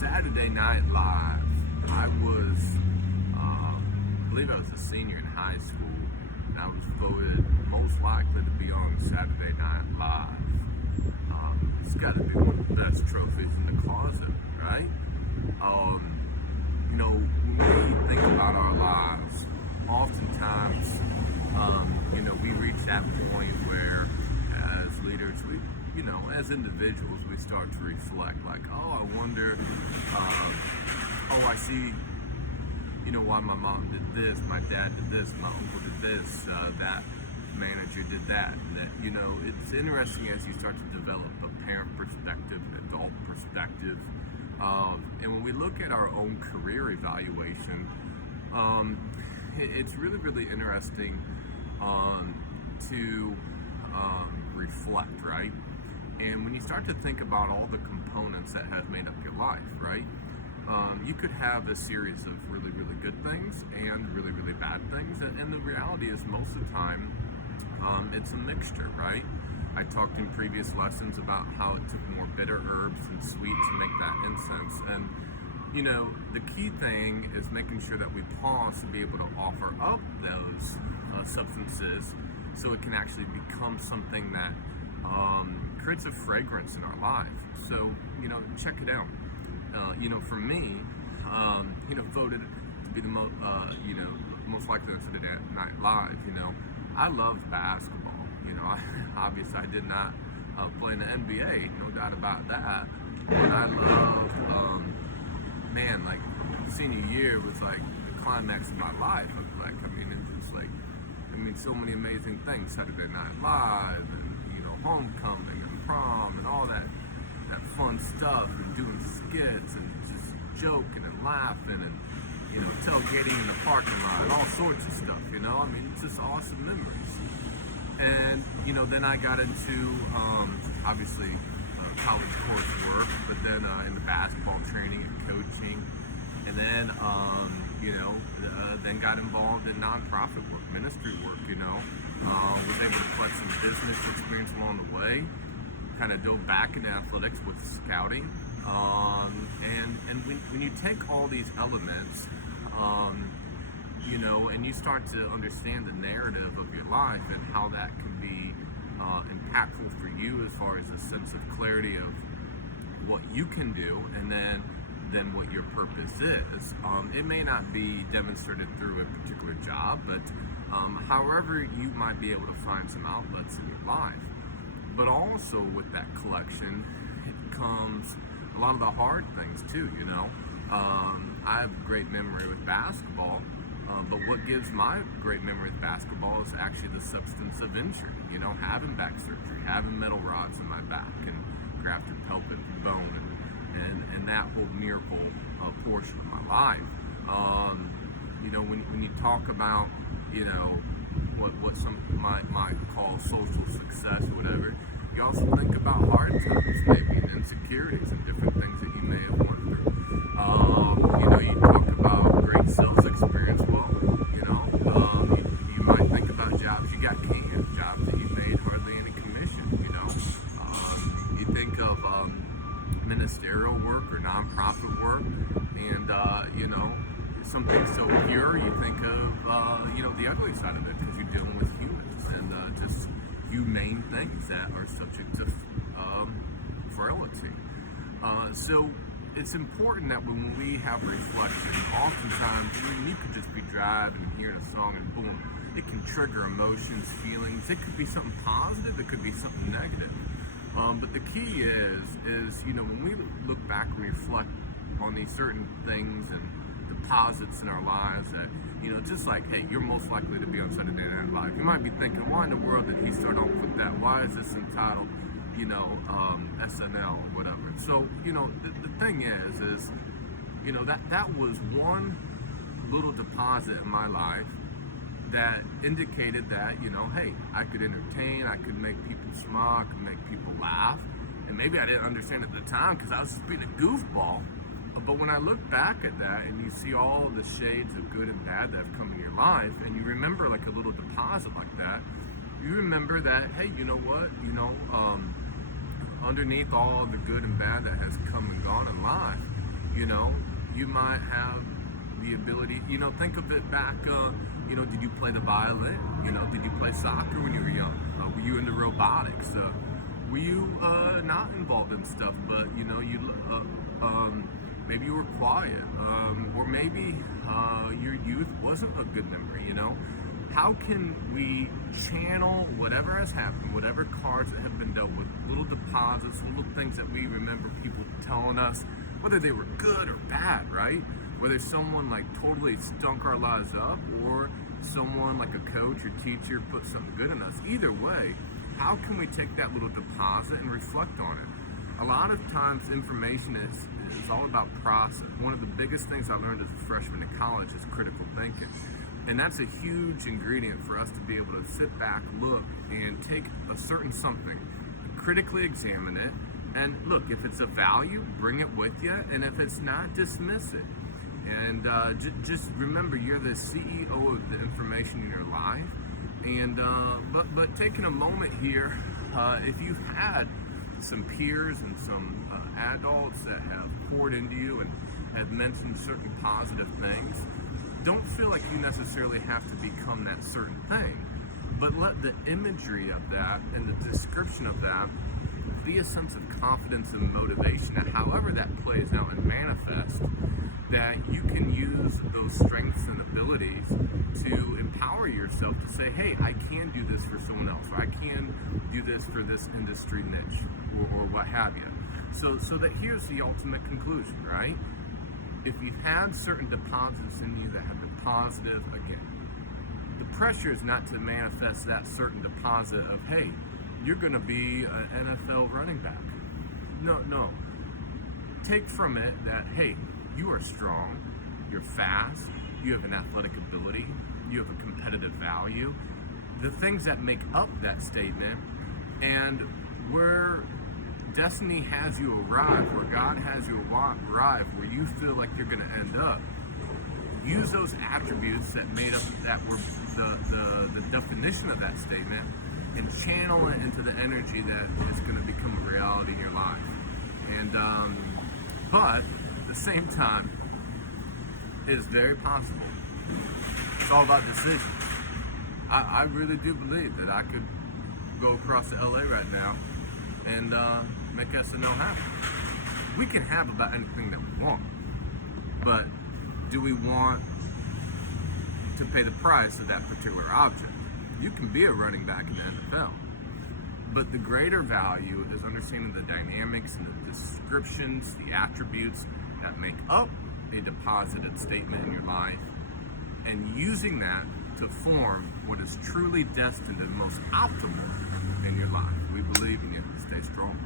Saturday Night Live. I believe I was a senior in high school, and I was voted most likely to be on Saturday Night Live. It's got to be one of the best trophies in the closet, right? When we think about our lives, oftentimes, we reach that point where, as leaders, as individuals, we start to reflect, like, oh, I wonder, I see, why my mom did this, my dad did this, my uncle did this, that manager did that. And that, it's interesting as you start to develop a parent perspective, an adult perspective. And when we look at our own career evaluation, it's really, really interesting to reflect, right? And when you start to think about all the components that have made up your life, right? You could have a series of really, really good things and really, really bad things. And the reality is most of the time, it's a mixture, right? I talked in previous lessons about how it took more bitter herbs and sweet to make that incense. And, the key thing is making sure that we pause to be able to offer up those substances so it can actually become something that creates a fragrance in our life. So, check it out. For me, voted to be the most likely to Saturday Night Live, I loved basketball. Obviously I did not play in the NBA, no doubt about that. But I loved, senior year was like the climax of my life. So many amazing things. Saturday Night Live, and homecoming and prom and all that fun stuff, and doing skits and just joking and laughing and tailgating in the parking lot and all sorts of stuff. It's just awesome memories. And then I got into obviously college coursework, but then in the basketball training and coaching, and then then got involved in nonprofit work, ministry work. Was able to collect some business experience along the way. Kind of dove back into athletics with scouting, and when you take all these elements, and you start to understand the narrative of your life and how that can be impactful for you as far as a sense of clarity of what you can do, and then what your purpose is. It may not be demonstrated through a particular job, but however you might be able to find some outlets in your life. But also with that collection, it comes a lot of the hard things too, I have a great memory with basketball, but what gives my great memory with basketball is actually the substance of injury, having back surgery, having metal rods in my back, and grafted pelvic bone, and that whole miracle portion of my life. When you talk about, what some might call social success or whatever, you also think about hard times, maybe, and insecurities and different things that you may have went through. You talk about great sales experience. Well, you might think about jobs you got canned, jobs that you made hardly any commission. You think of ministerial work or nonprofit work, and something so pure, you think of the ugly side of it, because you're dealing with humans and just humane things that are subject to frailty. So it's important that when we have reflection, oftentimes you could just be driving and hearing a song and boom, it can trigger emotions, feelings. It could be something positive, it could be something negative. But the key is when we look back and reflect on these certain things and deposits in our lives that, just like, hey, you're most likely to be on Saturday Night Live. You might be thinking, why in the world did he start off with that? Why is this entitled, SNL or whatever? So, the thing is, that was one little deposit in my life that indicated that, hey, I could entertain, I could make people smile, I could make people laugh. And maybe I didn't understand at the time because I was just being a goofball. But when I look back at that and you see all of the shades of good and bad that have come in your life, and you remember like a little deposit like that, you remember that, hey, you know what? underneath all the good and bad that has come and gone in life, You know, you might have the ability, think of it back, did you play the violin? Did you play soccer when you were young? Were you into robotics? Were you not involved in stuff, but, maybe you were quiet, or maybe your youth wasn't a good memory. How can we channel whatever has happened, whatever cards that have been dealt with, little deposits, little things that we remember people telling us, whether they were good or bad, right? Whether someone like totally stunk our lives up, or someone like a coach or teacher put something good in us. Either way, how can we take that little deposit and reflect on it? A lot of times information is all about process. One of the biggest things I learned as a freshman in college is critical thinking. And that's a huge ingredient for us to be able to sit back, look, and take a certain something, critically examine it, and look, if it's a value, bring it with you, and if it's not, dismiss it. And just remember, you're the CEO of the information in your life. And but taking a moment here, if you've had some peers and some adults that have poured into you and have mentioned certain positive things, don't feel like you necessarily have to become that certain thing, but let the imagery of that and the description of that be a sense of confidence and motivation, that however that plays out and manifests, that you can use those strengths and abilities to empower yourself to say, hey, I can do this for someone else, or I can do this for this industry niche, or what have you. So that here's the ultimate conclusion, right? If you've had certain deposits in you that have been positive, again, the pressure is not to manifest that certain deposit of, hey, you're going to be an NFL running back. No. Take from it that, hey, you are strong, you're fast, you have an athletic ability, you have a competitive value, the things that make up that statement, and where destiny has you arrive, where God has you arrive, where you feel like you're going to end up. Use those attributes that made up, that were the definition of that statement, and channel it into the energy that is going to become a reality in your life. And but at the same time, it is very possible. It's all about decisions. I really do believe that I could go across to LA right now and make SNL happen. We can have about anything that we want, but do we want to pay the price of that particular object? You can be a running back in the NFL, but the greater value is understanding the dynamics and the descriptions, the attributes that make up a deposited statement in your life, and using that to form what is truly destined and most optimal in your life. We believe in you. Stay strong.